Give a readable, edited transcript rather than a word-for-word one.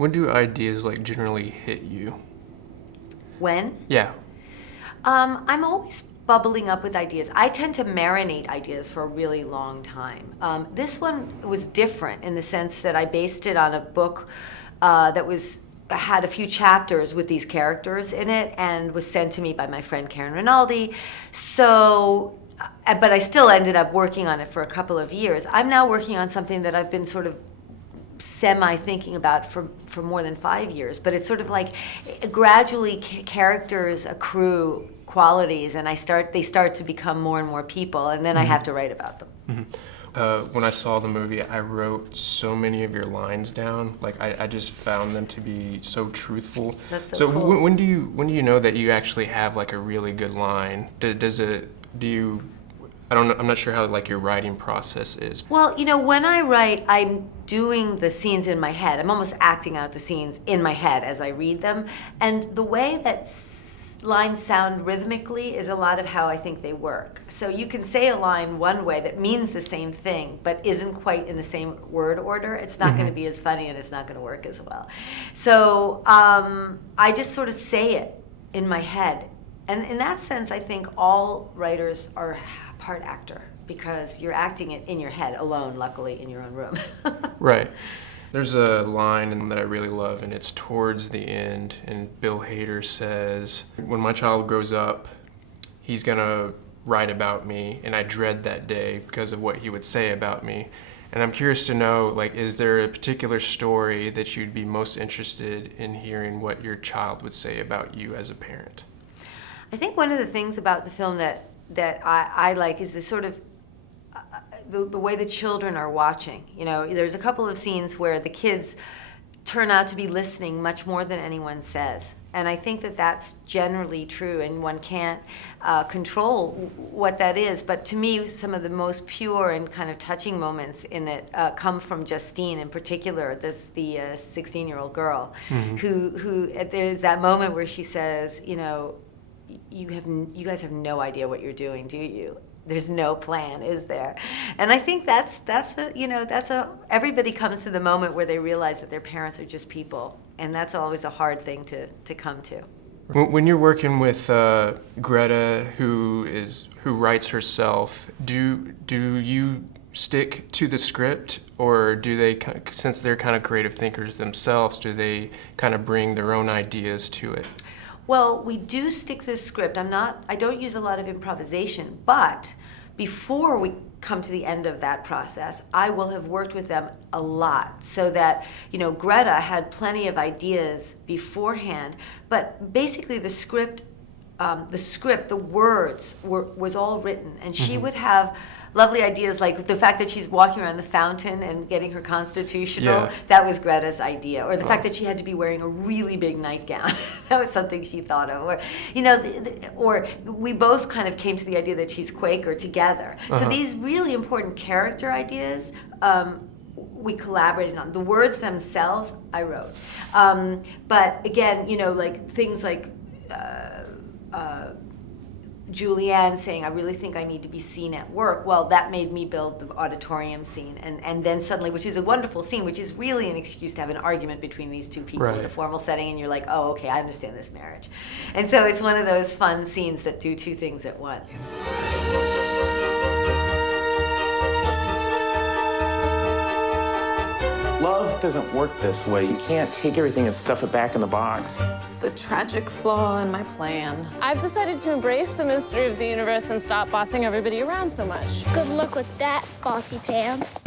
When do ideas like generally hit you? When? Yeah. I'm always bubbling up with ideas. I tend to marinate ideas for a really long time. This one was different in the sense that I based it on a book that had a few chapters with these characters in it and was sent to me by my friend Karen Rinaldi. So, but I still ended up working on it for a couple of years. I'm now working on something that I've been sort of semi-thinking about for more than 5 years, but it's sort of like gradually characters accrue qualities and they start to become more and more people, and then I have to write about them. When I saw the movie, I wrote so many of your lines down. Like I just found them to be so truthful. That's so cool. When do you know that you actually have like a really good line? I don't know, I'm not sure how like your writing process is. Well, when I write, I'm doing the scenes in my head. I'm almost acting out the scenes in my head as I read them. And the way that lines sound rhythmically is a lot of how I think they work. So you can say a line one way that means the same thing, but isn't quite in the same word order. It's not going to be as funny and it's not going to work as well. So I just sort of say it in my head. And in that sense, I think all writers are part actor because you're acting it in your head alone, luckily, in your own room. Right. There's a line that I really love, and it's towards the end, and Bill Hader says, "When my child grows up, he's gonna write about me, and I dread that day because of what he would say about me." And I'm curious to know, like, is there a particular story that you'd be most interested in hearing what your child would say about you as a parent? I think one of the things about the film that I like is the sort of the way the children are watching. There's a couple of scenes where the kids turn out to be listening much more than anyone says. And I think that that's generally true, and one can't control what that is. But to me, some of the most pure and kind of touching moments in it come from Justine in particular, the 16-year-old girl, who there's that moment where she says, you guys have no idea what you're doing, do you? There's no plan, is there? And I think everybody comes to the moment where they realize that their parents are just people, and that's always a hard thing to come to. When you're working with Greta, who writes herself, do you stick to the script, or do they, since they're kind of creative thinkers themselves, do they kind of bring their own ideas to it? Well, we do stick to the script. I don't use a lot of improvisation, but before we come to the end of that process, I will have worked with them a lot so that, Greta had plenty of ideas beforehand, but basically the words was all written, and she would have lovely ideas like the fact that she's walking around the fountain and getting her constitutional. Yeah. That was Greta's idea. Or the fact that she had to be wearing a really big nightgown. That was something she thought of. Or, or we both kind of came to the idea that she's Quaker together. So these really important character ideas we collaborated on. The words themselves, I wrote. But again, like things like Julianne saying, "I really think I need to be seen at work." Well, that made me build the auditorium scene. And then suddenly, which is a wonderful scene, which is really an excuse to have an argument between these two people in a formal setting, and you're like, oh, okay, I understand this marriage. And so it's one of those fun scenes that do two things at once. Love doesn't work this way. You can't take everything and stuff it back in the box. It's the tragic flaw in my plan. I've decided to embrace the mystery of the universe and stop bossing everybody around so much. Good luck with that, bossy pants.